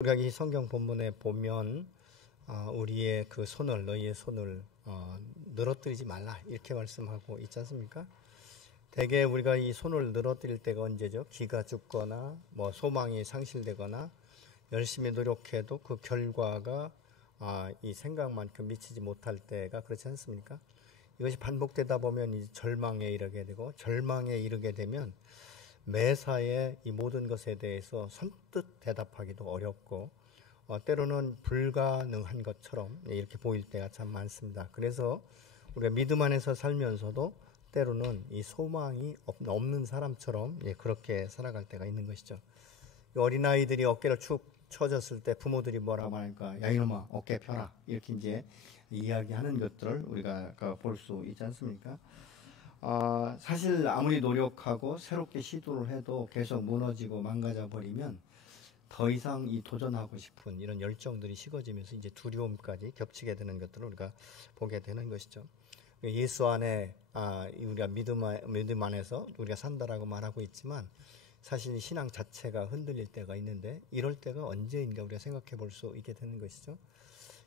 우리가 이 성경 본문에 보면 우리의 그 손을 너희의 손을 늘어뜨리지 말라 이렇게 말씀하고 있지 않습니까? 대개 우리가 이 손을 늘어뜨릴 때가 언제죠? 기가 죽거나 뭐 소망이 상실되거나 열심히 노력해도 그 결과가 이 생각만큼 미치지 못할 때가 그렇지 않습니까? 이것이 반복되다 보면 이제 절망에 이르게 되고, 절망에 이르게 되면 매사에 이 모든 것에 대해서 선뜻 대답하기도 어렵고 때로는 불가능한 것처럼 이렇게 보일 때가 참 많습니다. 그래서 우리가 믿음 안에서 살면서도 때로는 이 소망이 없는 사람처럼 그렇게 살아갈 때가 있는 것이죠. 어린아이들이 어깨를 축 처졌을 때 부모들이 뭐라고 하니까 야 이놈아 어깨 펴라 이렇게 이제 이야기하는 것들을 우리가 볼 수 있지 않습니까? 사실 아무리 노력하고 새롭게 시도를 해도 계속 무너지고 망가져 버리면 더 이상 이 도전하고 싶은 이런 열정들이 식어지면서 이제 두려움까지 겹치게 되는 것들을 우리가 보게 되는 것이죠. 예수 안에 우리가 믿음 안에서 우리가 산다라고 말하고 있지만 사실 신앙 자체가 흔들릴 때가 있는데, 이럴 때가 언제인가 우리가 생각해 볼 수 있게 되는 것이죠.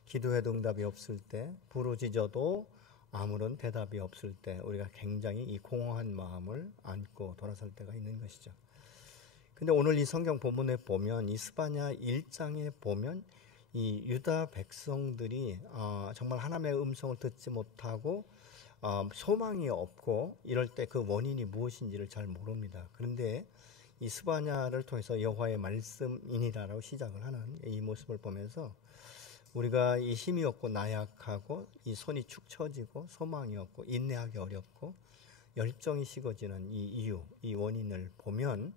기도해도 응답이 없을 때, 부르짖어도 아무런 대답이 없을 때 우리가 굉장히 이 공허한 마음을 안고 돌아설 때가 있는 것이죠. 근데 오늘 이 성경 본문에 보면 이 스바냐 1장에 보면 이 유다 백성들이 정말 하나님의 음성을 듣지 못하고 소망이 없고 이럴 때 그 원인이 무엇인지를 잘 모릅니다. 그런데 이 스바냐를 통해서 여호와의 말씀이니라라고 시작을 하는 이 모습을 보면서 우리가 이 힘이 없고 나약하고 이 손이 축 처지고 소망이 없고 인내하기 어렵고 열정이 식어지는 이 이유, 이 원인을 보면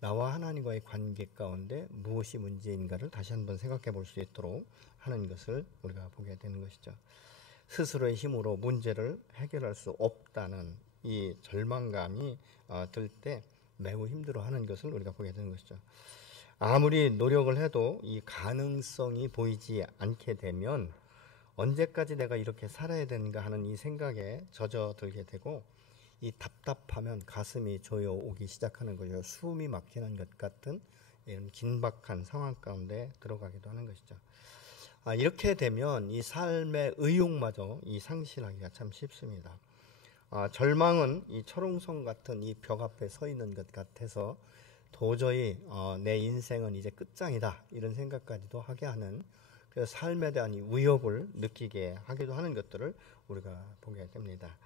나와 하나님과의 관계 가운데 무엇이 문제인가를 다시 한번 생각해 볼 수 있도록 하는 것을 우리가 보게 되는 것이죠. 스스로의 힘으로 문제를 해결할 수 없다는 이 절망감이 들 때 매우 힘들어하는 것을 우리가 보게 되는 것이죠. 아무리 노력을 해도 이 가능성이 보이지 않게 되면 언제까지 내가 이렇게 살아야 되는가 하는 이 생각에 젖어들게 되고, 이 답답하면 가슴이 조여오기 시작하는 거죠. 숨이 막히는 것 같은 이런 긴박한 상황 가운데 들어가기도 하는 것이죠. 이렇게 되면 이 삶의 의욕마저 이 상실하기가 참 쉽습니다. 절망은 이 철옹성 같은 이 벽 앞에 서 있는 것 같아서 도저히 내 인생은 이제 끝장이다 이런 생각까지도 하게 하는, 그래서 삶에 대한 이 위협을 느끼게 하기도 하는 것들을 우리가 보게 됩니다.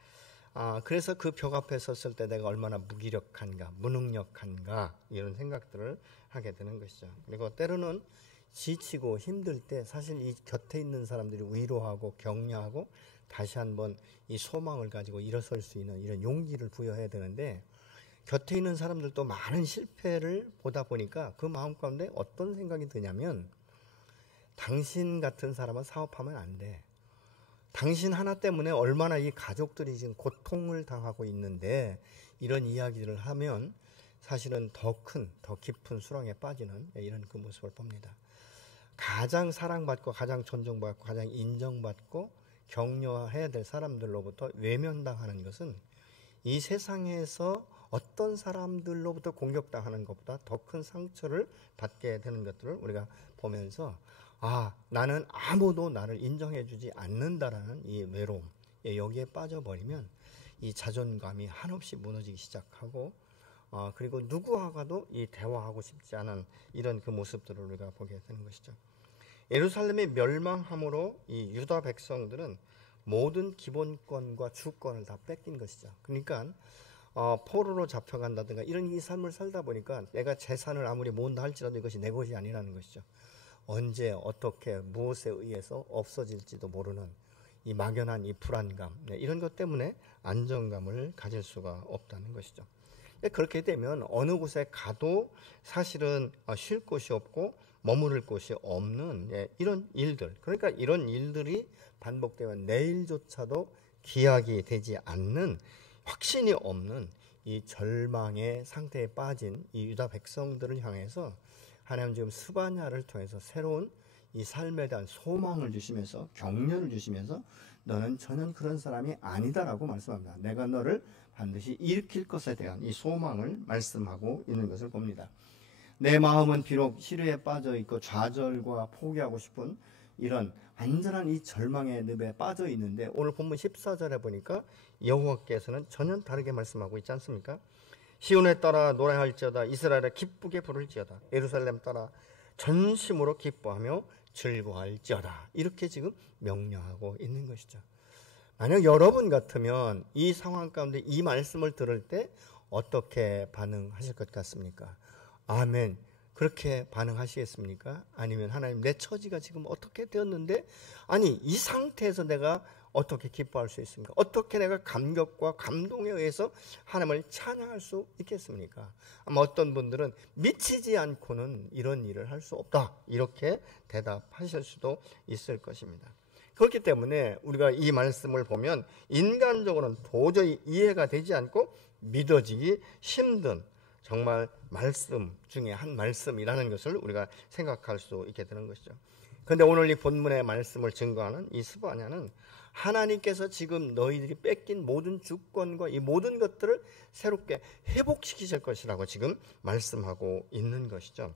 그래서 그 벽 앞에 섰을 때 내가 얼마나 무기력한가, 무능력한가 이런 생각들을 하게 되는 것이죠. 그리고 때로는 지치고 힘들 때 사실 이 곁에 있는 사람들이 위로하고 격려하고 다시 한번 이 소망을 가지고 일어설 수 있는 이런 용기를 부여해야 되는데, 곁에 있는 사람들도 많은 실패를 보다 보니까 그 마음 가운데 어떤 생각이 드냐면, 당신 같은 사람은 사업하면 안 돼. 당신 하나 때문에 얼마나 이 가족들이 지금 고통을 당하고 있는데, 이런 이야기를 하면 사실은 더 깊은 수렁에 빠지는 이런 그 모습을 봅니다. 가장 사랑받고 가장 존중받고 가장 인정받고 격려해야 될 사람들로부터 외면당하는 것은 이 세상에서 어떤 사람들로부터 공격당하는 것보다 더 큰 상처를 받게 되는 것들을 우리가 보면서 나는 아무도 나를 인정해주지 않는다라는 이 외로움, 여기에 빠져버리면 이 자존감이 한없이 무너지기 시작하고 그리고 누구와가도 이 대화하고 싶지 않은 이런 그 모습들을 우리가 보게 되는 것이죠. 예루살렘이 멸망함으로 이 유다 백성들은 모든 기본권과 주권을 다 뺏긴 것이죠. 그러니까 포로로 잡혀간다든가 이런 이 삶을 살다 보니까 내가 재산을 아무리 모은다 할지라도 이것이 내 것이 아니라는 것이죠. 언제 어떻게 무엇에 의해서 없어질지도 모르는 이 막연한 이 불안감, 이런 것 때문에 안정감을 가질 수가 없다는 것이죠. 그렇게 되면 어느 곳에 가도 사실은 쉴 곳이 없고 머무를 곳이 없는 이런 일들, 그러니까 이런 일들이 반복되면 내일조차도 기약이 되지 않는, 확신이 없는 이 절망의 상태에 빠진 이 유다 백성들을 향해서 하나님 지금 스바냐를 통해서 새로운 이 삶에 대한 소망을 주시면서 격려를 주시면서 너는 전혀 그런 사람이 아니다라고 말씀합니다. 내가 너를 반드시 일으킬 것에 대한 이 소망을 말씀하고 있는 것을 봅니다. 내 마음은 비록 시류에 빠져 있고 좌절과 포기하고 싶은 이런 완전한 이 절망의 늪에 빠져 있는데, 오늘 본문 14절에 보니까 여호와께서는 전혀 다르게 말씀하고 있지 않습니까? 시온에 따라 노래할지어다, 이스라엘에 기쁘게 부를지어다, 예루살렘 따라 전심으로 기뻐하며 즐거워할지어다, 이렇게 지금 명령하고 있는 것이죠. 만약 여러분 같으면 이 상황 가운데 이 말씀을 들을 때 어떻게 반응하실 것 같습니까? 아멘, 그렇게 반응하시겠습니까? 아니면 하나님, 내 처지가 지금 어떻게 되었는데, 아니 이 상태에서 내가 어떻게 기뻐할 수 있습니까? 어떻게 내가 감격과 감동에 의해서 하나님을 찬양할 수 있겠습니까? 아마 어떤 분들은 미치지 않고는 이런 일을 할 수 없다, 이렇게 대답하실 수도 있을 것입니다. 그렇기 때문에 우리가 이 말씀을 보면 인간적으로는 도저히 이해가 되지 않고 믿어지기 힘든 정말 말씀 중에 한 말씀이라는 것을 우리가 생각할 수 있게 되는 것이죠. 그런데 오늘 이 본문의 말씀을 증거하는 이 스바냐는 하나님께서 지금 너희들이 뺏긴 모든 주권과 이 모든 것들을 새롭게 회복시키실 것이라고 지금 말씀하고 있는 것이죠.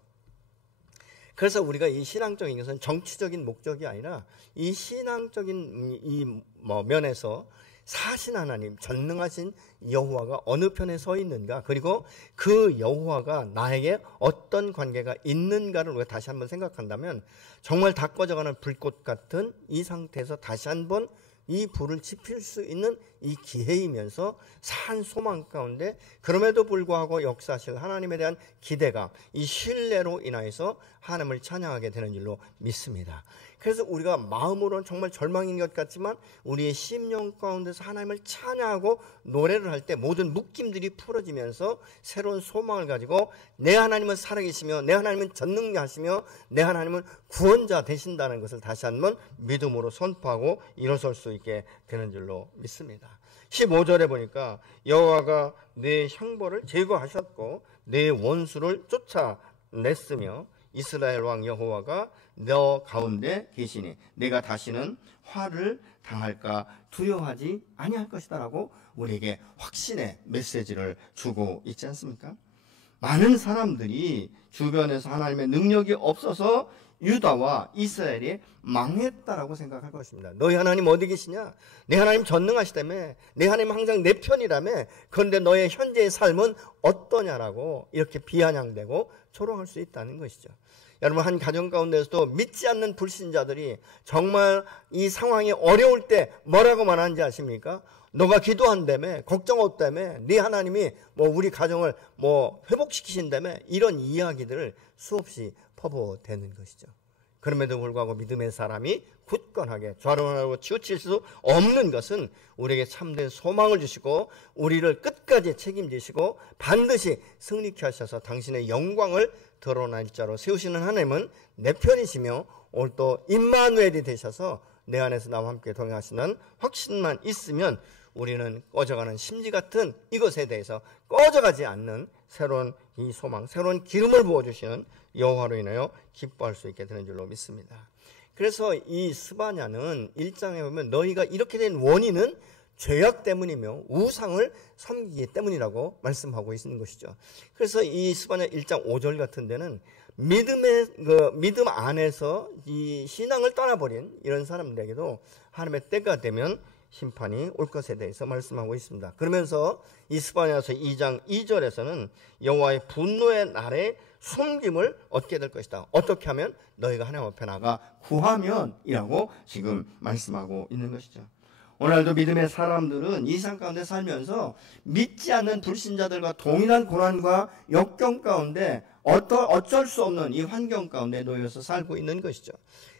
그래서 우리가 이 신앙적인 것은 정치적인 목적이 아니라 이 신앙적인 면에서 사신 하나님, 전능하신 여호와가 어느 편에 서 있는가, 그리고 그 여호와가 나에게 어떤 관계가 있는가를 우리가 다시 한번 생각한다면, 정말 다 꺼져가는 불꽃 같은 이 상태에서 다시 한번 이 불을 지필 수 있는 이 기회이면서 산 소망 가운데 그럼에도 불구하고 역사하실 하나님에 대한 기대감, 이 신뢰로 인하여서 하나님을 찬양하게 되는 줄로 믿습니다. 그래서 우리가 마음으로는 정말 절망인 것 같지만 우리의 심령 가운데서 하나님을 찬양하고 노래를 할 때 모든 묶임들이 풀어지면서 새로운 소망을 가지고 내 하나님은 살아계시며 내 하나님은 전능하시며 내 하나님은 구원자 되신다는 것을 다시 한번 믿음으로 선포하고 일어설 수 있게 되는 줄로 믿습니다. 15절에 보니까 여호와가 내 형벌을 제거하셨고 내 원수를 쫓아냈으며 이스라엘 왕 여호와가 너 가운데 계시니 내가 다시는 화를 당할까 두려워하지 아니할 것이다 라고 우리에게 확신의 메시지를 주고 있지 않습니까? 많은 사람들이 주변에서 하나님의 능력이 없어서 유다와 이스라엘이 망했다라고 생각할 것입니다. 너희 하나님 어디 계시냐? 내 하나님 전능하시다며, 내 하나님 항상 내 편이라며, 그런데 너의 현재의 삶은 어떠냐라고 이렇게 비아냥대고 조롱할 수 있다는 것이죠. 여러분, 한 가정 가운데서도 믿지 않는 불신자들이 정말 이 상황이 어려울 때 뭐라고 말하는지 아십니까? 너가 기도한다며, 걱정 없다며, 네 하나님이 우리 가정을 회복시키신다며, 이런 이야기들을 수없이 퍼부어대는 것이죠. 그럼에도 불구하고 믿음의 사람이 굳건하게 좌론하고 치우칠 수 없는 것은 우리에게 참된 소망을 주시고 우리를 끝까지 책임지시고 반드시 승리케 하셔서 당신의 영광을 드러날 자로 세우시는 하나님은 내 편이시며 오늘 또 임마누엘이 되셔서 내 안에서 나와 함께 동행하시는 확신만 있으면 우리는 꺼져가는 심지 같은 이것에 대해서 꺼져가지 않는 새로운 이 소망, 새로운 기름을 부어주시는 여호와로 인하여 기뻐할 수 있게 되는 줄로 믿습니다. 그래서 이 스바냐는 1장에 보면 너희가 이렇게 된 원인은 죄악 때문이며 우상을 섬기기 때문이라고 말씀하고 있는 것이죠. 그래서 이 스바냐 1장 5절 같은 데는 믿음 안에서 이 신앙을 떠나버린 이런 사람들에게도 하나님의 때가 되면 심판이 올 것에 대해서 말씀하고 있습니다. 그러면서 이 스바냐서 2장 2절에서는 여호와의 분노의 날에 숨김을 얻게 될 것이다. 어떻게 하면? 너희가 하나님 앞에 나가 구하면이라고 지금 말씀하고 있는 것이죠. 오늘도 믿음의 사람들은 이 상 가운데 살면서 믿지 않는 불신자들과 동일한 고난과 역경 가운데 어쩔 수 없는 이 환경 가운데 놓여서 살고 있는 것이죠.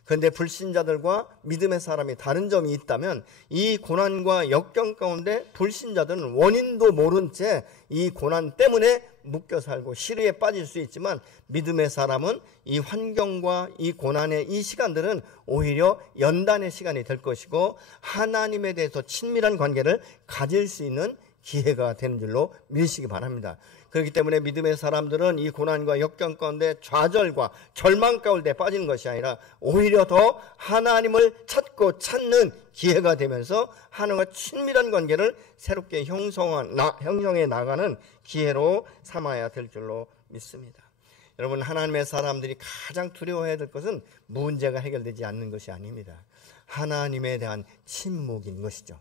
그런데 불신자들과 믿음의 사람이 다른 점이 있다면 이 고난과 역경 가운데 불신자들은 원인도 모른 채 이 고난 때문에 묶여 살고 시리에 빠질 수 있지만 믿음의 사람은 이 환경과 이 고난의 이 시간들은 오히려 연단의 시간이 될 것이고 하나님에 대해서 친밀한 관계를 가질 수 있는 기회가 되는 줄로 믿으시기 바랍니다. 그렇기 때문에 믿음의 사람들은 이 고난과 역경 가운데 좌절과 절망 가운데 빠지는 것이 아니라 오히려 더 하나님을 찾고 찾는 기회가 되면서 하나님과 친밀한 관계를 새롭게 형성해 나가는 기회로 삼아야 될 줄로 믿습니다. 여러분, 하나님의 사람들이 가장 두려워해야 될 것은 문제가 해결되지 않는 것이 아닙니다. 하나님에 대한 침묵인 것이죠.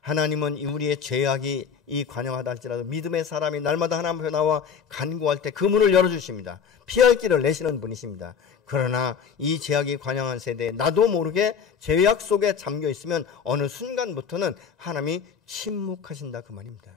하나님은 우리의 죄악이 관영하다 할지라도 믿음의 사람이 날마다 하나님 앞에 나와 간구할 때 그 문을 열어주십니다. 피할 길을 내시는 분이십니다. 그러나 이 죄악이 관영한 세대에 나도 모르게 죄악 속에 잠겨 있으면 어느 순간부터는 하나님이 침묵하신다, 그 말입니다.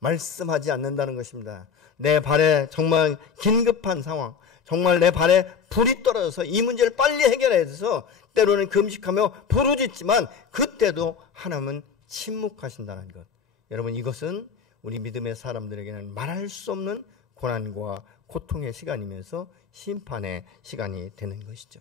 말씀하지 않는다는 것입니다. 내 발에 정말 긴급한 상황, 정말 내 발에 불이 떨어져서 이 문제를 빨리 해결해야 돼서 때로는 금식하며 부르짖지만 그때도 하나님은 침묵하신다는 것. 여러분, 이것은 우리 믿음의 사람들에게는 말할 수 없는 고난과 고통의 시간이면서 심판의 시간이 되는 것이죠.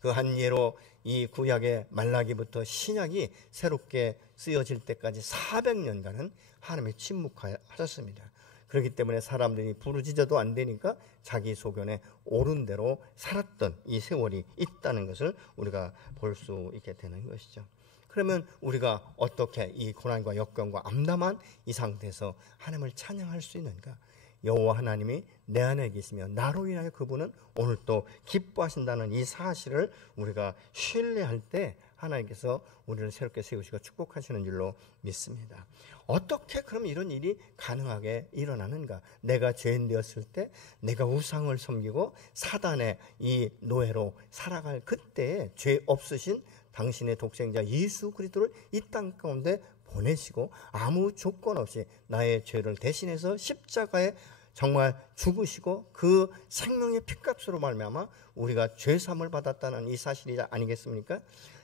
그 한 예로 이 구약의 말라기부터 신약이 새롭게 쓰여질 때까지 400년간은 하나님이 침묵하셨습니다. 그렇기 때문에 사람들이 부르짖어도 안 되니까 자기 소견에 옳은 대로 살았던 이 세월이 있다는 것을 우리가 볼 수 있게 되는 것이죠. 그러면 우리가 어떻게 이 고난과 역경과 암담한 이 상태에서 하나님을 찬양할 수 있는가? 여호와 하나님이 내 안에 계시며 나로 인하여 그분은 오늘 또 기뻐하신다는 이 사실을 우리가 신뢰할 때 하나님께서 우리를 새롭게 세우시고 축복하시는 줄로 믿습니다. 어떻게 그럼 이런 일이 가능하게 일어나는가? 내가 죄인 되었을 때 내가 우상을 섬기고 사단의 이 노예로 살아갈 그때에 죄 없으신 당신의 독생자 예수 그리스도를 이 땅 가운데 보내시고 아무 조건 없이 나의 죄를 대신해서 십자가에 정말 죽으시고 그 생명의 피값으로 말미암아 우리가 죄사함을 받았다는 이 사실이 아니겠습니까?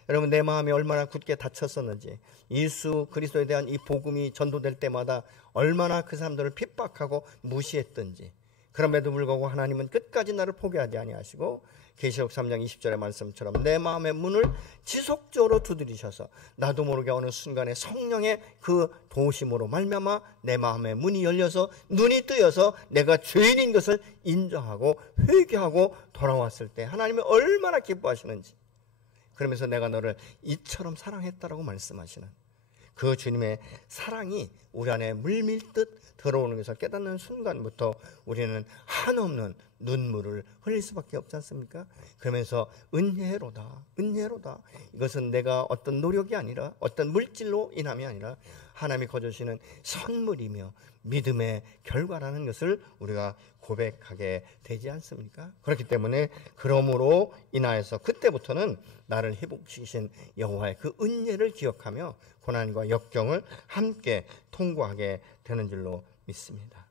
여러분, 내 마음이 얼마나 굳게 닫혔었는지, 예수 그리스도에 대한 이 복음이 전도될 때마다 얼마나 그 사람들을 핍박하고 무시했던지, 그럼에도 불구하고 하나님은 끝까지 나를 포기하지 아니하시고 계시록 3장 20절의 말씀처럼 내 마음의 문을 지속적으로 두드리셔서 나도 모르게 어느 순간에 성령의 그 도우심으로 말미암아 내 마음의 문이 열려서 눈이 뜨여서 내가 죄인인 것을 인정하고 회개하고 돌아왔을 때 하나님이 얼마나 기뻐하시는지, 그러면서 내가 너를 이처럼 사랑했다라고 말씀하시는 그 주님의 사랑이 우리 안에 물밀듯 들어오는 것을 깨닫는 순간부터 우리는 한없는 눈물을 흘릴 수밖에 없지 않습니까? 그러면서 은혜로다, 은혜로다. 이것은 내가 어떤 노력이 아니라 어떤 물질로 인함이 아니라 하나님이 거저주시는 선물이며 믿음의 결과라는 것을 우리가 고백하게 되지 않습니까? 그렇기 때문에 그러므로 인하여서 그때부터는 나를 회복시키신 여호와의 그 은혜를 기억하며 고난과 역경을 함께 통과하게 되는 줄로 믿습니다.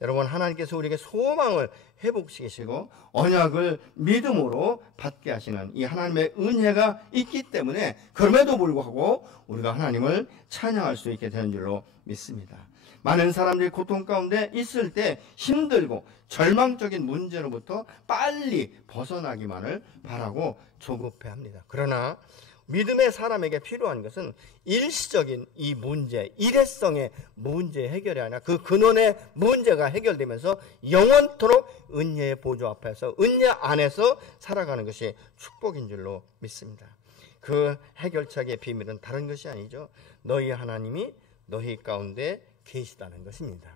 여러분, 하나님께서 우리에게 소망을 회복시키시고 언약을 믿음으로 받게 하시는 이 하나님의 은혜가 있기 때문에 그럼에도 불구하고 우리가 하나님을 찬양할 수 있게 되는 줄로 믿습니다. 많은 사람들이 고통 가운데 있을 때 힘들고 절망적인 문제로부터 빨리 벗어나기만을 바라고 조급해합니다. 그러나 믿음의 사람에게 필요한 것은 일시적인 이 문제, 일회성의 문제 해결이 아니라 그 근원의 문제가 해결되면서 영원토록 은혜의 보좌 앞에서 은혜 안에서 살아가는 것이 축복인 줄로 믿습니다. 그 해결책의 비밀은 다른 것이 아니죠. 너희 하나님이 너희 가운데 계시다는 것입니다.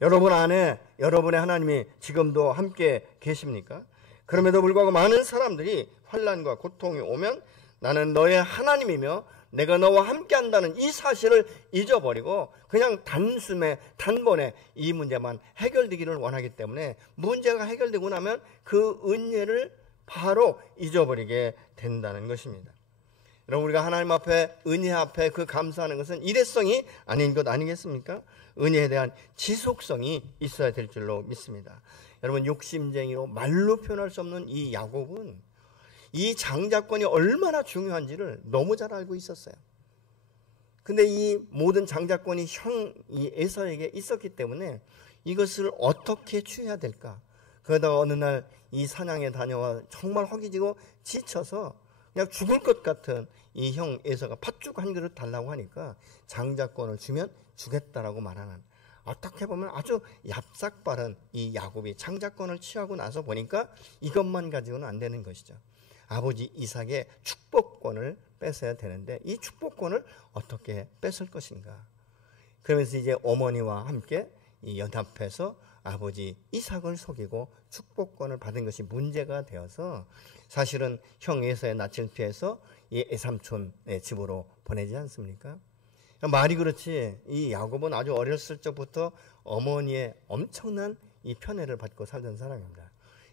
여러분 안에 여러분의 하나님이 지금도 함께 계십니까? 그럼에도 불구하고 많은 사람들이 환난과 고통이 오면 나는 너의 하나님이며 내가 너와 함께한다는 이 사실을 잊어버리고 그냥 단번에 이 문제만 해결되기를 원하기 때문에 문제가 해결되고 나면 그 은혜를 바로 잊어버리게 된다는 것입니다. 여러분, 우리가 하나님 앞에 은혜 앞에 그 감사하는 것은 일회성이 아닌 것 아니겠습니까? 은혜에 대한 지속성이 있어야 될 줄로 믿습니다. 여러분, 욕심쟁이로 말로 표현할 수 없는 이 야곱은 이 장자권이 얼마나 중요한지를 너무 잘 알고 있었어요. 근데 이 모든 장자권이 이 에서에게 있었기 때문에 이것을 어떻게 취해야 될까? 그러다가 어느 날 이 사냥에 다녀와 정말 허기지고 지쳐서 그냥 죽을 것 같은 이 형 에서가 팥죽 한 그릇 달라고 하니까 장자권을 주면 주겠다라고 말하는, 어떻게 보면 아주 얍삭바른 이 야곱이 장자권을 취하고 나서 보니까 이것만 가지고는 안 되는 것이죠. 아버지 이삭의 축복권을 뺏어야 되는데 이 축복권을 어떻게 뺏을 것인가? 그러면서 이제 어머니와 함께 이 연합해서 아버지 이삭을 속이고 축복권을 받은 것이 문제가 되어서 사실은 형 에서의 낯을 피해서 이 애삼촌의 집으로 보내지 않습니까? 말이 그렇지 이 야곱은 아주 어렸을 적부터 어머니의 엄청난 이 편애를 받고 살던 사람입니다.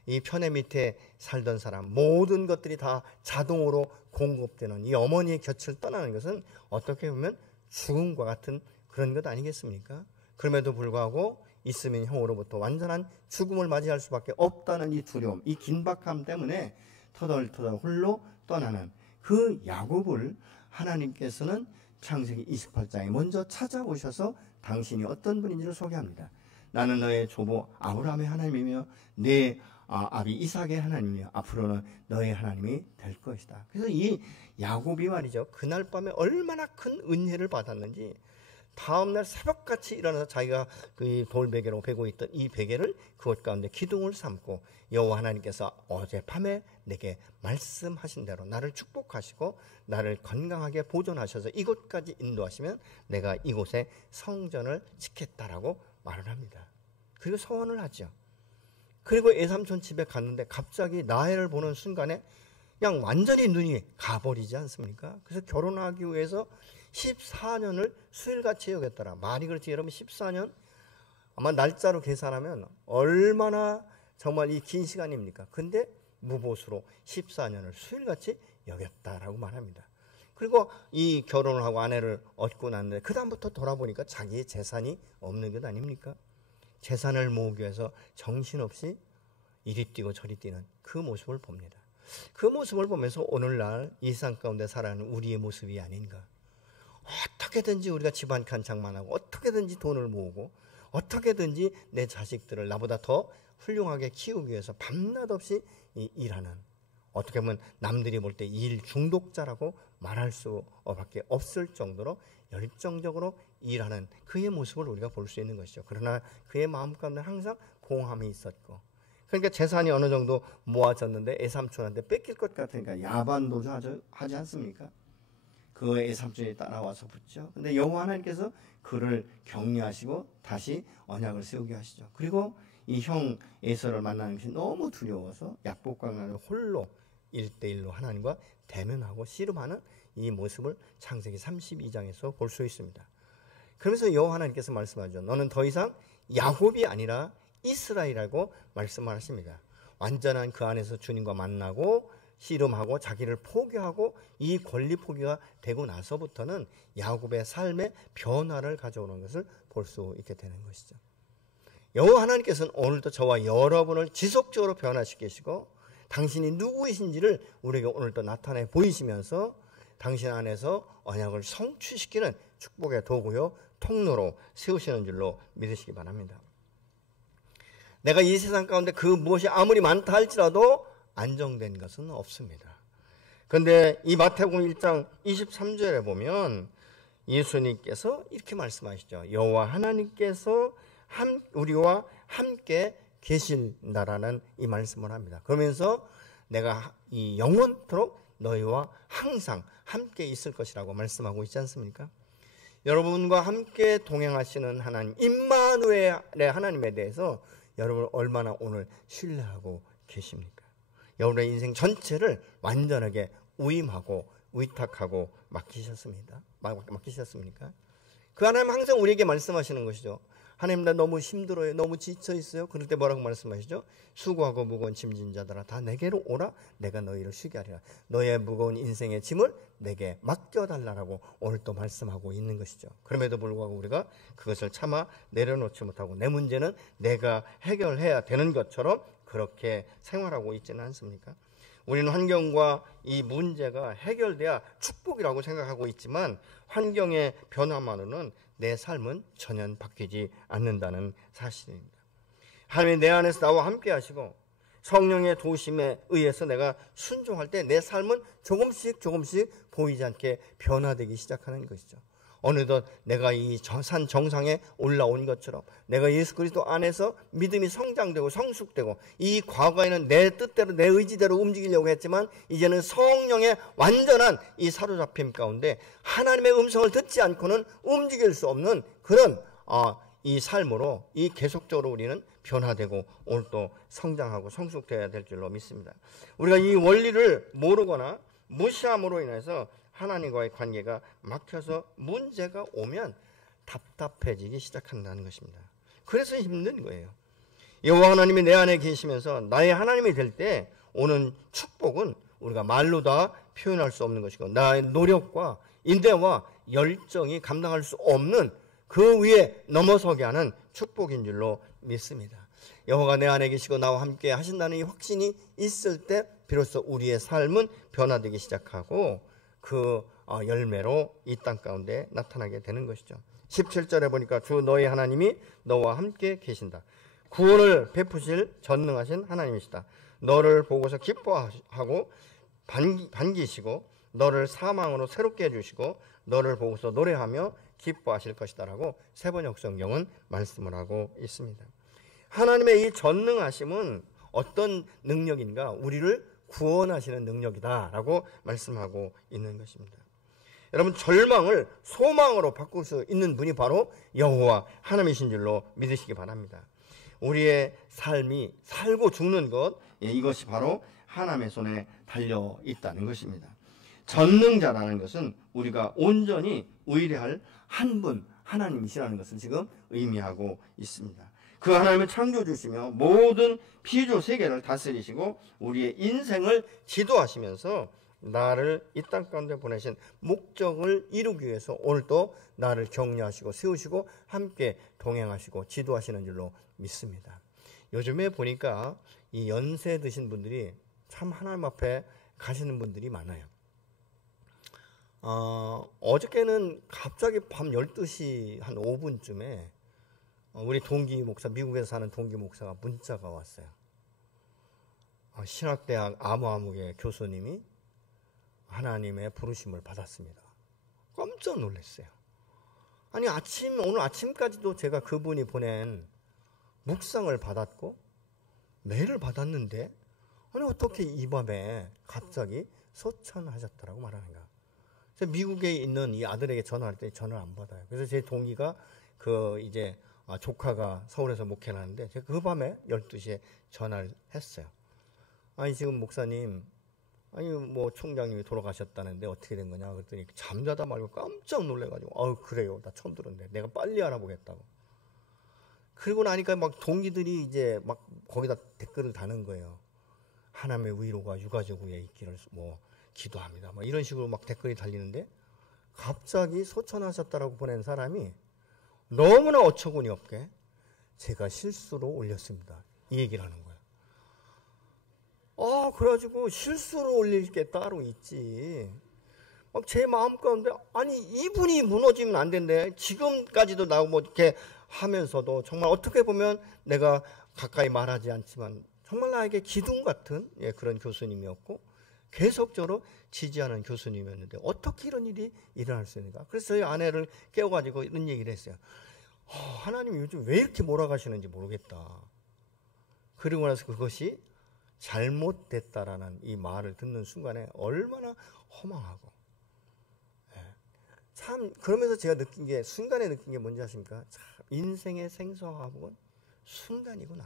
이 편애 밑에 살던 사람, 모든 것들이 다 자동으로 공급되는 이 어머니의 곁을 떠나는 것은 어떻게 보면 죽음과 같은 그런 것 아니겠습니까? 그럼에도 불구하고 있으면 형으로부터 완전한 죽음을 맞이할 수밖에 없다는 이 두려움, 이 긴박함 때문에 터덜터덜 홀로 떠나는 그 야곱을 하나님께서는 창세기 28장에 먼저 찾아오셔서 당신이 어떤 분인지를 소개합니다. 나는 너의 조부 아브라함의 하나님이며 내 아비 이삭의 하나님이며 앞으로는 너의 하나님이 될 것이다. 그래서 이 야곱이 말이죠. 그날 밤에 얼마나 큰 은혜를 받았는지 다음날 새벽같이 일어나서 자기가 그 돌베개로 베고 있던 이 베개를 그것 가운데 기둥을 삼고 여호와 하나님께서 어젯밤에 내게 말씀하신 대로 나를 축복하시고 나를 건강하게 보존하셔서 이곳까지 인도하시면 내가 이곳에 성전을 짓겠다라고 말을 합니다. 그리고 서원을 하죠. 그리고 애삼촌 집에 갔는데 갑자기 나혜를 보는 순간에 그냥 완전히 눈이 가버리지 않습니까? 그래서 결혼하기 위해서 14년을 수일같이 여겼더라. 말이 그렇지 여러분 14년? 아마 날짜로 계산하면 얼마나 정말 이 긴 시간입니까? 근데 무보수로 14년을 수일같이 여겼다라고 말합니다. 그리고 이 결혼을 하고 아내를 얻고 났는데 그 다음부터 돌아보니까 자기의 재산이 없는 것 아닙니까? 재산을 모으기 위해서 정신없이 이리 뛰고 저리 뛰는 그 모습을 봅니다. 그 모습을 보면서 오늘날 이 세상 가운데 살아가는 우리의 모습이 아닌가. 어떻게든지 우리가 집안 칸창만하고 어떻게든지 돈을 모으고 어떻게든지 내 자식들을 나보다 더 훌륭하게 키우기 위해서 밤낮 없이 일하는, 어떻게 보면 남들이 볼 때 일 중독자라고 말할 수밖에 없을 정도로 열정적으로 일하는 그의 모습을 우리가 볼 수 있는 것이죠. 그러나 그의 마음 가운데 항상 공함이 있었고, 그러니까 재산이 어느 정도 모아졌는데 애삼촌한테 뺏길 것 같으니까 야반도주 하지 않습니까? 그 애삼촌이 따라와서 붙죠. 근데 여호와 하나님께서 그를 격려하시고 다시 언약을 세우게 하시죠. 그리고 이 형 에서를 만나는 것이 너무 두려워서 약복강나를 홀로 1대1로 하나님과 대면하고 씨름하는 이 모습을 창세기 32장에서 볼 수 있습니다. 그러면서 여호와 하나님께서 말씀하죠. 너는 더 이상 야곱이 아니라 이스라엘이라고 말씀을 하십니다. 완전한 그 안에서 주님과 만나고 씨름하고 자기를 포기하고 이 권리 포기가 되고 나서부터는 야곱의 삶의 변화를 가져오는 것을 볼 수 있게 되는 것이죠. 여호와 하나님께서는 오늘도 저와 여러분을 지속적으로 변화시키시고 당신이 누구이신지를 우리에게 오늘도 나타내 보이시면서 당신 안에서 언약을 성취시키는 축복의 도구요 통로로 세우시는 줄로 믿으시기 바랍니다. 내가 이 세상 가운데 그 무엇이 아무리 많다 할지라도 안정된 것은 없습니다. 그런데 이 마태복음 1장 23절에 보면 예수님께서 이렇게 말씀하시죠. 여호와 하나님께서 우리와 함께 계신다라는 이 말씀을 합니다. 그러면서 내가 이 영원토록 너희와 항상 함께 있을 것이라고 말씀하고 있지 않습니까? 여러분과 함께 동행하시는 하나님 임마누엘의 하나님에 대해서 여러분 얼마나 오늘 신뢰하고 계십니까? 여러분의 인생 전체를 완전하게 위임하고 위탁하고 맡기셨습니까? 그 하나님 항상 우리에게 말씀하시는 것이죠. 하나님 나 너무 힘들어요. 너무 지쳐 있어요. 그럴 때 뭐라고 말씀하시죠? 수고하고 무거운 짐진 자들아 다 내게로 오라. 내가 너희를 쉬게 하리라. 너의 무거운 인생의 짐을 내게 맡겨달라고 오늘 또 말씀하고 있는 것이죠. 그럼에도 불구하고 우리가 그것을 차마 내려놓지 못하고 내 문제는 내가 해결해야 되는 것처럼 그렇게 생활하고 있지는 않습니까? 우리는 환경과 이 문제가 해결돼야 축복이라고 생각하고 있지만 환경의 변화만으로는 내 삶은 전혀 바뀌지 않는다는 사실입니다. 하나님이 내 안에서 나와 함께 하시고 성령의 도심에 의해서 내가 순종할 때 내 삶은 조금씩 보이지 않게 변화되기 시작하는 것이죠. 어느덧 내가 이 산 정상에 올라온 것처럼 내가 예수 그리스도 안에서 믿음이 성장되고 성숙되고 이 과거에는 내 뜻대로 내 의지대로 움직이려고 했지만 이제는 성령의 완전한 이 사로잡힘 가운데 하나님의 음성을 듣지 않고는 움직일 수 없는 그런 이 삶으로 이 계속적으로 우리는 변화되고 오늘 또 성장하고 성숙되어야 될 줄로 믿습니다. 우리가 이 원리를 모르거나 무시함으로 인해서 하나님과의 관계가 막혀서 문제가 오면 답답해지기 시작한다는 것입니다. 그래서 힘든 거예요. 여호와 하나님이 내 안에 계시면서 나의 하나님이 될 때 오는 축복은 우리가 말로 다 표현할 수 없는 것이고 나의 노력과 인내와 열정이 감당할 수 없는 그 위에 넘어서게 하는 축복인 줄로 믿습니다. 여호와가 내 안에 계시고 나와 함께 하신다는 이 확신이 있을 때 비로소 우리의 삶은 변화되기 시작하고 그 열매로 이 땅 가운데 나타나게 되는 것이죠. 17절에 보니까 주 너희 하나님이 너와 함께 계신다. 구원을 베푸실 전능하신 하나님이시다. 너를 보고서 기뻐하고 반기시고 너를 사망으로 새롭게 해주시고 너를 보고서 노래하며 기뻐하실 것이다라고 세번역 성경은 말씀을 하고 있습니다. 하나님의 이 전능하심은 어떤 능력인가? 우리를 구원하시는 능력이다라고 말씀하고 있는 것입니다. 여러분, 절망을 소망으로 바꿀 수 있는 분이 바로 여호와 하나님이신 줄로 믿으시기 바랍니다. 우리의 삶이 살고 죽는 것, 이것이 바로 하나님의 손에 달려 있다는 것입니다. 전능자라는 것은 우리가 온전히 의뢰할 한 분 하나님이시라는 것을 지금 의미하고 있습니다. 그 하나님은 창조주시며 모든 피조 세계를 다스리시고 우리의 인생을 지도하시면서 나를 이 땅 가운데 보내신 목적을 이루기 위해서 오늘도 나를 격려하시고 세우시고 함께 동행하시고 지도하시는 줄로 믿습니다. 요즘에 보니까 이 연세 드신 분들이 참 하나님 앞에 가시는 분들이 많아요. 어저께는 갑자기 밤 12시 한 5분쯤에 우리 동기 목사, 미국에서 사는 동기 목사가 문자가 왔어요. 신학대학 암호암흑의 교수님이 하나님의 부르심을 받았습니다. 깜짝 놀랐어요. 아니 오늘 아침까지도 제가 그분이 보낸 묵상을 받았고 메일을 받았는데 아니 어떻게 이 밤에 갑자기 소천하셨다라고 말하는가. 미국에 있는 이 아들에게 전화할 때 전화를 안 받아요. 그래서 제 동기가 이제 조카가 서울에서 목회를 하는데 제가 그 밤에 12시에 전화를 했어요. 아니 지금 목사님 아니 뭐 총장님이 돌아가셨다는데 어떻게 된 거냐 그랬더니 잠자다 말고 깜짝 놀래가지고 그래요 나 처음 들었는데 내가 빨리 알아보겠다고. 그리고 나니까 막 동기들이 이제 막 거기다 댓글을 다는 거예요. 하나님의 위로가 유가족 위에 있기를 뭐 기도합니다. 막 이런 식으로 막 댓글이 달리는데 갑자기 소천하셨다라고 보낸 사람이 너무나 어처구니 없게 제가 실수로 올렸습니다. 이 얘기를 하는 거예요. 그래가지고 실수로 올릴 게 따로 있지. 막 제 마음 가운데 아니 이분이 무너지면 안 된대. 지금까지도 나하고 뭐 이렇게 하면서도 정말 어떻게 보면 내가 가까이 말하지 않지만 정말 나에게 기둥 같은 그런 교수님이었고 계속적으로 지지하는 교수님이었는데 어떻게 이런 일이 일어날 수 있는가. 그래서 저희 아내를 깨워가지고 이런 얘기를 했어요. 하나님이 요즘 왜 이렇게 몰아가시는지 모르겠다. 그리고 나서 그것이 잘못됐다라는 이 말을 듣는 순간에 얼마나 허망하고 참 그러면서 제가 순간에 느낀 게 뭔지 아십니까? 참 인생의 생사화복은 순간이구나.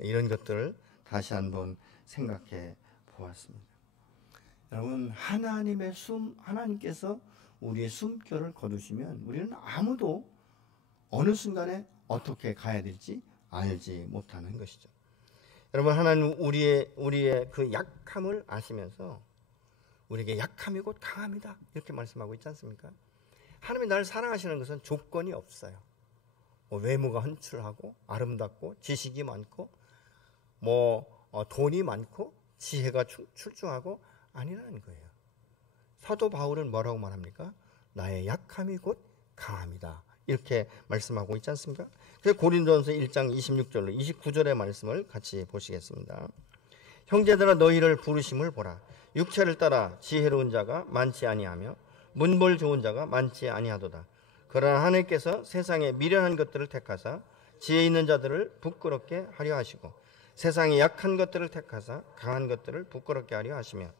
이런 것들을 다시 한번 생각해 보았습니다. 여러분, 하나님께서 우리의 숨결을 거두시면 우리는 아무도 어느 순간에 어떻게 가야 될지 알지 못하는 것이죠. 여러분, 하나님 우리의 그 약함을 아시면서 우리에게 약함이 곧 강함이다 이렇게 말씀하고 있지 않습니까? 하나님이 나를 사랑하시는 것은 조건이 없어요. 외모가 헌칠하고 아름답고 지식이 많고 돈이 많고 지혜가 출중하고 아니라는 거예요. 사도 바울은 뭐라고 말합니까? 나의 약함이 곧 강함이다 이렇게 말씀하고 있지 않습니까? 그래서 고린도전서 1장 26절로 29절의 말씀을 같이 보시겠습니다. 형제들아 너희를 부르심을 보라. 육체를 따라 지혜로운 자가 많지 아니하며 문벌 좋은 자가 많지 아니하도다. 그러나 하나님께서 세상에 미련한 것들을 택하사 지혜 있는 자들을 부끄럽게 하려 하시고 세상에 약한 것들을 택하사 강한 것들을 부끄럽게 하려 하시며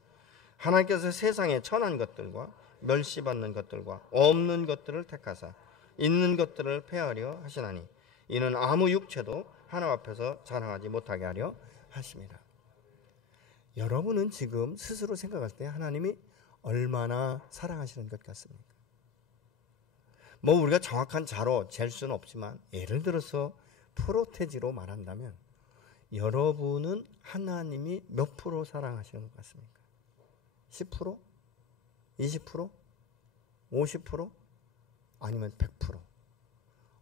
하나님께서 세상에 천한 것들과 멸시받는 것들과 없는 것들을 택하사 있는 것들을 폐하려 하시나니 이는 아무 육체도 하나님 앞에서 자랑하지 못하게 하려 하십니다. 여러분은 지금 스스로 생각할 때 하나님이 얼마나 사랑하시는 것 같습니까? 뭐 우리가 정확한 자로 잴 수는 없지만 예를 들어서 프로테지로 말한다면 여러분은 하나님이 몇 프로 사랑하시는 것 같습니까? 10%? 20%? 50%? 아니면 100%?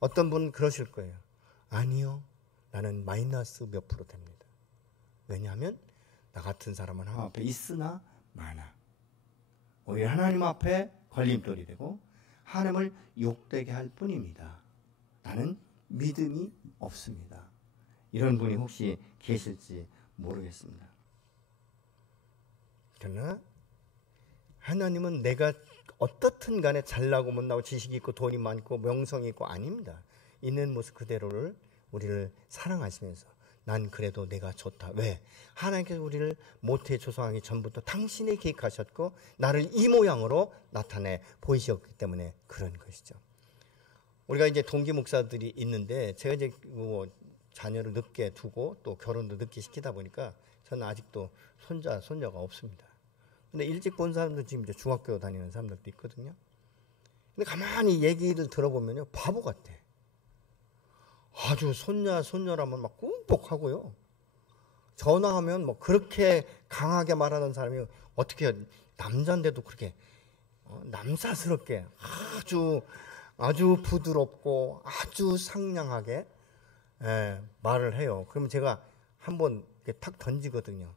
어떤 분은 그러실 거예요. 아니요, 나는 마이너스 몇 프로 됩니다. 왜냐하면 나 같은 사람은 하나님 앞에 있으나 마나 오히려 하나님 앞에 걸림돌이 되고 하나님을 욕되게 할 뿐입니다. 나는 믿음이 없습니다. 이런 분이 혹시 계실지 모르겠습니다. 그러나 하나님은 내가 어떻든 간에 잘나고 못나고 지식이 있고 돈이 많고 명성이 있고 아닙니다. 있는 모습 그대로를 우리를 사랑하시면서 난 그래도 내가 좋다. 왜? 하나님께서 우리를 모태 조성하기 전부터 당신이 계획하셨고 나를 이 모양으로 나타내 보이셨기 때문에 그런 것이죠. 우리가 이제 동기 목사들이 있는데 제가 이제 뭐 자녀를 늦게 두고 또 결혼도 늦게 시키다 보니까 저는 아직도 손자가 없습니다. 근데 일찍 본 사람들 지금 이제 중학교 다니는 사람들도 있거든요. 근데 가만히 얘기를 들어보면요, 바보 같아. 아주 손녀라면 막 꿍뻑하고요. 전화하면 뭐 그렇게 강하게 말하는 사람이 어떻게 남자인데도 그렇게 남사스럽게 아주 부드럽고 아주 상냥하게 말을 해요. 그러면 제가 한번 탁 던지거든요.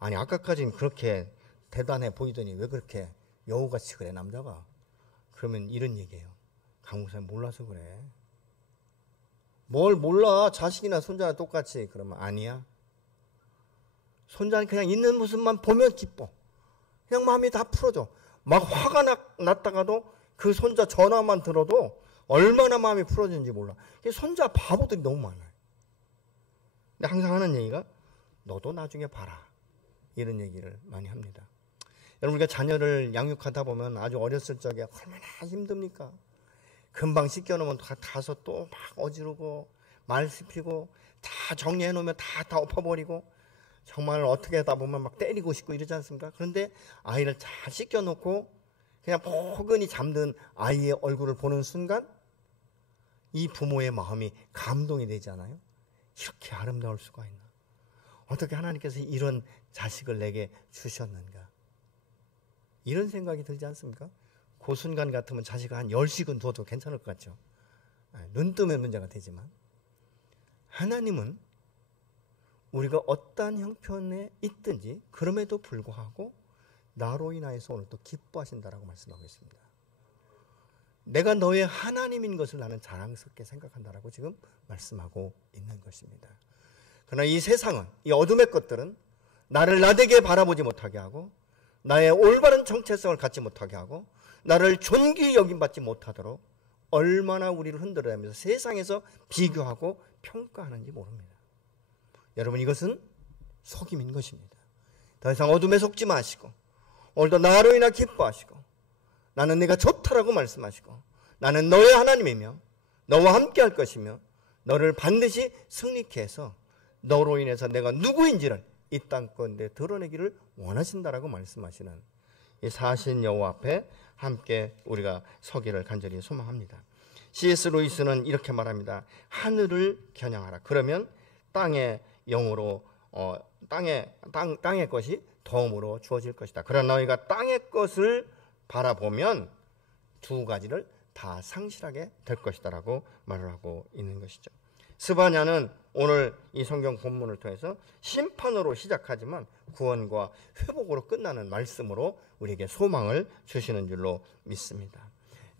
아니 아까까지는 그렇게 대단해 보이더니 왜 그렇게 여우같이 그래 남자가? 그러면 이런 얘기예요. 강목사님 몰라서 그래. 뭘 몰라? 자식이나 손자나 똑같이. 그러면 아니야. 손자는 그냥 있는 모습만 보면 기뻐. 그냥 마음이 다 풀어져. 막 화가 났다가도 그 손자 전화만 들어도 얼마나 마음이 풀어지는지 몰라. 손자 바보들이 너무 많아요. 근데 항상 하는 얘기가 너도 나중에 봐라. 이런 얘기를 많이 합니다. 여러분 우리가 자녀를 양육하다 보면 아주 어렸을 적에 얼마나 힘듭니까? 금방 씻겨놓으면 가서 또 막 어지르고 말 씹히고 다 정리해 놓으면 다 엎어버리고 정말 어떻게 하다 보면 막 때리고 싶고 이러지 않습니까? 그런데 아이를 잘 씻겨놓고 그냥 포근히 잠든 아이의 얼굴을 보는 순간 이 부모의 마음이 감동이 되지 않아요? 이렇게 아름다울 수가 있나? 어떻게 하나님께서 이런 자식을 내게 주셨는가? 이런 생각이 들지 않습니까? 그 순간 같으면 자식을 한 10씩은 둬도 괜찮을 것 같죠. 눈 뜨면 문제가 되지만 하나님은 우리가 어떠한 형편에 있든지 그럼에도 불구하고 나로 인하여서 오늘 또 기뻐하신다라고 말씀하고 있습니다. 내가 너의 하나님인 것을 나는 자랑스럽게 생각한다라고 지금 말씀하고 있는 것입니다. 그러나 이 세상은, 이 어둠의 것들은 나를 나되게 바라보지 못하게 하고 나의 올바른 정체성을 갖지 못하게 하고 나를 존귀 여김받지 못하도록 얼마나 우리를 흔들어내면서 세상에서 비교하고 평가하는지 모릅니다. 여러분 이것은 속임인 것입니다. 더 이상 어둠에 속지 마시고 오늘도 나로 인하 기뻐하시고 나는 네가 좋다라고 말씀하시고 나는 너의 하나님이며 너와 함께 할 것이며 너를 반드시 승리케 해서 너로 인해서 내가 누구인지를 이 땅 가운데 드러내기를 원하신다라고 말씀하시는 이 사신 여호와 앞에 함께 우리가 서기를 간절히 소망합니다. C.S. 루이스는 이렇게 말합니다. 하늘을 겨냥하라. 그러면 땅의 영으로 땅의 것이 도움으로 주어질 것이다. 그러나 너희가 땅의 것을 바라보면 두 가지를 다 상실하게 될 것이다라고 말을 하고 있는 것이죠. 스바냐는 오늘 이 성경 본문을 통해서 심판으로 시작하지만 구원과 회복으로 끝나는 말씀으로 우리에게 소망을 주시는 줄로 믿습니다.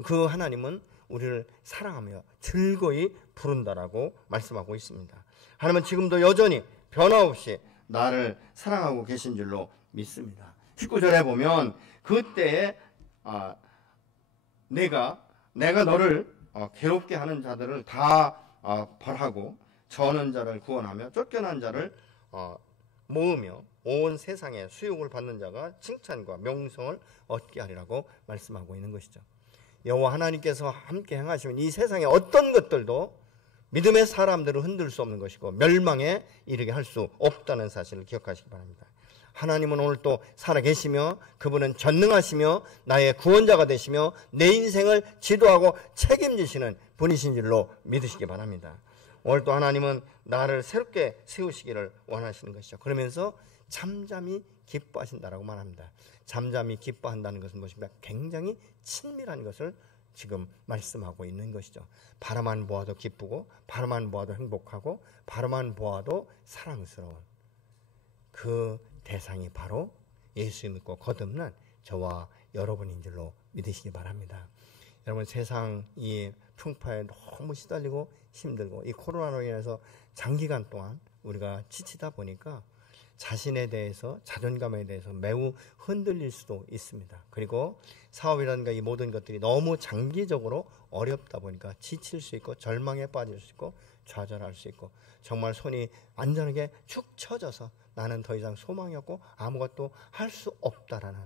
그 하나님은 우리를 사랑하며 즐거이 부른다라고 말씀하고 있습니다. 하나님은 지금도 여전히 변함없이 나를 사랑하고 계신 줄로 믿습니다. 19절에 보면 그때에 내가 너를 괴롭게 하는 자들을 다 벌하고 저는 자를 구원하며 쫓겨난 자를 모으며 온 세상에 수욕을 받는 자가 칭찬과 명성을 얻게 하리라고 말씀하고 있는 것이죠. 여호와 하나님께서 함께 행하시면 이 세상의 어떤 것들도 믿음의 사람들을 흔들 수 없는 것이고 멸망에 이르게 할 수 없다는 사실을 기억하시기 바랍니다. 하나님은 오늘 또 살아계시며 그분은 전능하시며 나의 구원자가 되시며 내 인생을 지도하고 책임지시는 분이신 줄로 믿으시기 바랍니다. 오늘 또 하나님은 나를 새롭게 세우시기를 원하시는 것이죠. 그러면서 잠잠히 기뻐하신다라고 말합니다. 잠잠히 기뻐한다는 것은 무엇입니까? 굉장히 친밀한 것을 지금 말씀하고 있는 것이죠. 바라만 보아도 기쁘고 바라만 보아도 행복하고 바라만 보아도 사랑스러운 그 대상이 바로 예수 믿고 거듭난 저와 여러분인 줄로 믿으시기 바랍니다. 여러분, 세상 이 풍파에 너무 시달리고 힘들고 이 코로나로 인해서 장기간 동안 우리가 지치다 보니까 자신에 대해서, 자존감에 대해서 매우 흔들릴 수도 있습니다. 그리고 사업이라든가 이 모든 것들이 너무 장기적으로 어렵다 보니까 지칠 수 있고 절망에 빠질 수 있고 좌절할 수 있고 정말 손이 완전하게 축 처져서 나는 더 이상 소망이 없고 아무것도 할 수 없다라는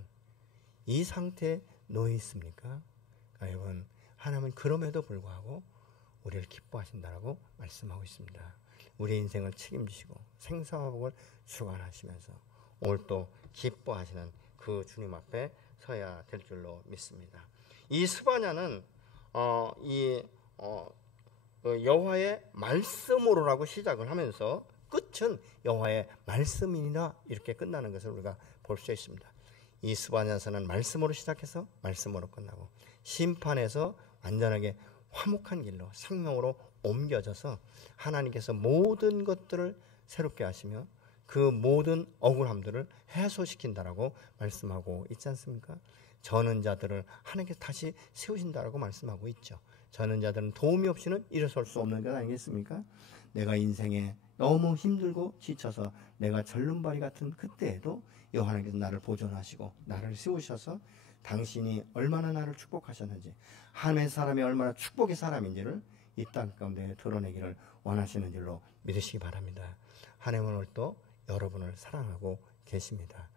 이 상태에 놓여 있습니까? 여러분, 하나님은 그럼에도 불구하고 우리를 기뻐하신다라고 말씀하고 있습니다. 우리의 인생을 책임지시고 생사와 복을 주관하시면서 오늘 또 기뻐하시는 그 주님 앞에 서야 될 줄로 믿습니다. 이 스바냐는 여호와의 말씀으로라고 시작을 하면서 끝은 여호와의 말씀이니라 이렇게 끝나는 것을 우리가 볼 수 있습니다. 이 스바냐서는 말씀으로 시작해서 말씀으로 끝나고 심판에서 완전하게 화목한 길로 생명으로 옮겨져서 하나님께서 모든 것들을 새롭게 하시며 그 모든 억울함들을 해소시킨다라고 말씀하고 있지 않습니까? 저는 자들을 하나님께서 다시 세우신다라고 말씀하고 있죠. 저는 자들은 도움이 없이는 일어설 수 없는 것 아니겠습니까? 내가 인생에 너무 힘들고 지쳐서 내가 절름발이 같은 그때에도 여호와 하나님께서 나를 보존하시고 나를 세우셔서 당신이 얼마나 나를 축복하셨는지, 하나님의 사람이 얼마나 축복의 사람인지를 이 땅 가운데 드러내기를 원하시는 줄로 믿으시기 바랍니다. 하나님은 오늘 또 여러분을 사랑하고 계십니다.